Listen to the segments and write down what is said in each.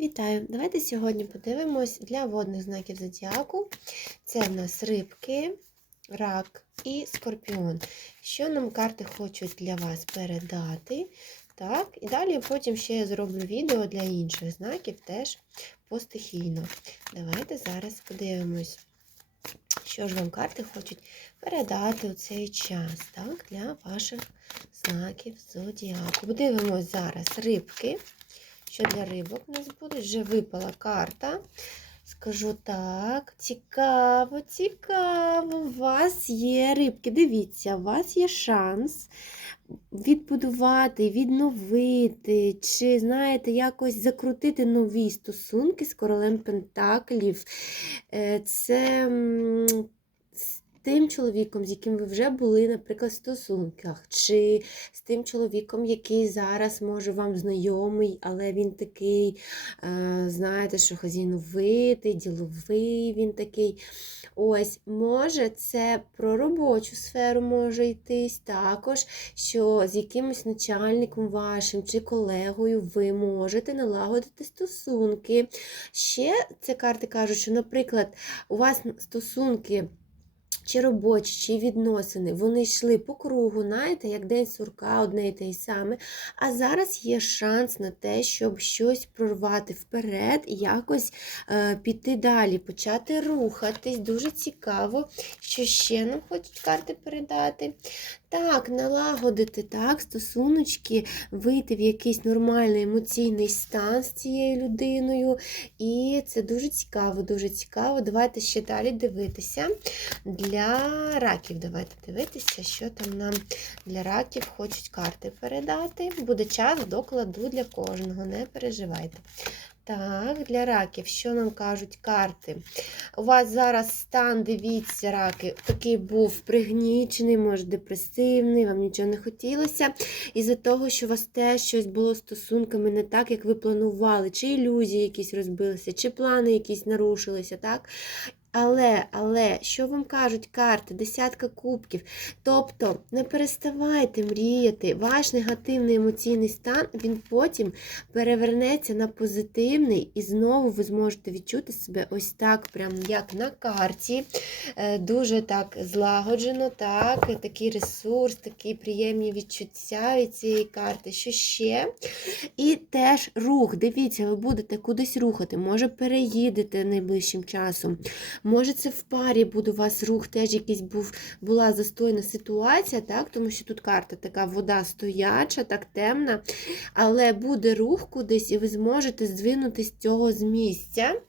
Вітаю! Давайте сьогодні подивимось для водних знаків зодіаку. Це в нас рибки, рак і скорпіон. Що нам карти хочуть для вас передати. Так, І далі потім ще я зроблю відео для інших знаків теж постихійно. Давайте зараз подивимось, що ж вам карти хочуть передати у цей час так, для ваших знаків зодіаку. Подивимось зараз рибки. Що для рибок у нас буде? Вже випала карта. Скажу так, цікаво, цікаво. У вас є рибки. Дивіться, у вас є шанс відбудувати, відновити, чи, знаєте, якось закрутити нові стосунки з королем Пентаклів. Е, Це тим чоловіком, з яким ви вже були, наприклад, в стосунках, чи з тим чоловіком, який зараз може вам знайомий, але він такий, е, знаєте, що хазіновитий, діловий він такий. Ось, може, це про робочу сферу може йтись також, що з якимось начальником вашим чи колегою ви можете налагодити стосунки. Ще ці карти кажуть, що, наприклад, у вас стосунки. Чи робочі, чи відносини, вони йшли по кругу, знаєте, як день сурка, одне і те й саме. А зараз є шанс на те, щоб щось прорвати вперед і якось е, піти далі, почати рухатись. Дуже цікаво, що ще нам хочуть карти передати. Так, налагодити так, стосуночки, вийти в якийсь нормальний емоційний стан з цією людиною. І це дуже цікаво, дуже цікаво. Давайте ще далі дивитися. Для раків давайте дивитися, що там нам для раків хочуть карти передати. Буде час, докладу для кожного, не переживайте. Так, для раків, що нам кажуть карти? У вас зараз стан, дивіться, раки, такий був пригнічений, може депресивний, вам нічого не хотілося. Із-за того, що у вас теж щось було стосунками не так, як ви планували, чи ілюзії якісь розбилися, чи плани якісь нарушилися, так? Але, але, що вам кажуть карти, десятка кубків. Тобто не переставайте мріяти, ваш негативний емоційний стан, він потім перевернеться на позитивний, і знову ви зможете відчути себе ось так, прям як на карті. Е, Дуже так злагоджено, так, такий ресурс, такі приємні відчуття від цієї карти. Що ще? І теж рух. Дивіться, ви будете кудись рухати, може переїдете найближчим часом. Може, це в парі буде у вас рух, теж якийсь був, була застойна ситуація, так? тому що тут карта така вода стояча, так темна. Але буде рух кудись, і ви зможете здвинутися з цього з місця.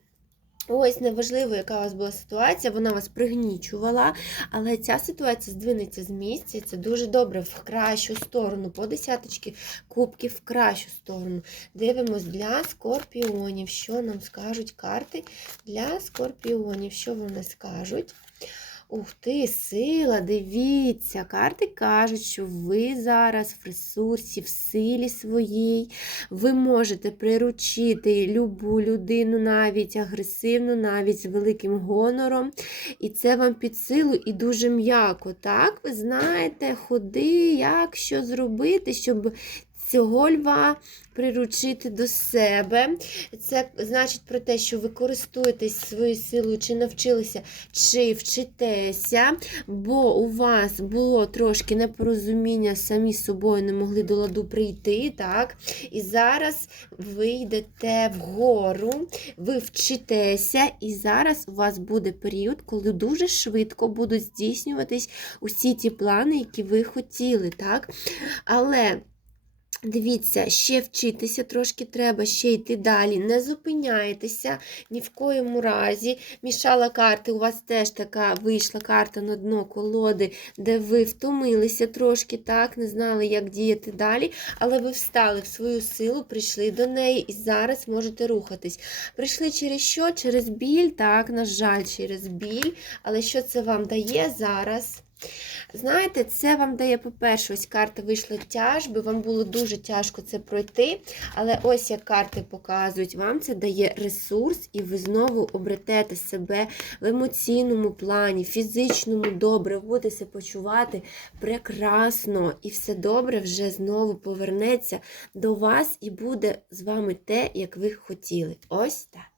Ось неважливо, яка у вас була ситуація, вона вас пригнічувала, але ця ситуація здвинеться з місця, це дуже добре в кращу сторону, по десяточки кубків в кращу сторону. Дивимось для скорпіонів, що нам скажуть карти для скорпіонів, що вони скажуть. Ух ти, сила, дивіться, карти кажуть, що ви зараз в ресурсі, в силі своїй. Ви можете приручити любу людину, навіть агресивну, навіть з великим гонором. І це вам під силу і дуже м'яко. Так, ви знаєте, ходи, як що зробити, щоб цього льва приручити до себе. Це значить про те, що ви користуєтесь своєю силою, чи навчилися, чи вчитеся, бо у вас було трошки непорозуміння, самі з собою не могли до ладу прийти. так? І зараз ви йдете вгору, ви вчитеся, і зараз у вас буде період, коли дуже швидко будуть здійснюватись усі ті плани, які ви хотіли. так? Але. Дивіться, ще вчитися трошки треба, ще йти далі. Не зупиняйтеся ні в коєму разі. Мішала карти, у вас теж така вийшла карта на дно колоди, де ви втомилися трошки, так, не знали, як діяти далі, але ви встали в свою силу, прийшли до неї і зараз можете рухатись. Прийшли через що? Через біль, так, на жаль, через біль. Але що це вам дає зараз? Знаєте, це вам дає, по-перше, ось карта вийшла тяжби, вам було дуже тяжко це пройти. Але ось як карти показують, вам це дає ресурс, і ви знову обретете себе в емоційному плані, фізичному добре, будете почувати прекрасно, і все добре вже знову повернеться до вас і буде з вами те, як ви хотіли. Ось так.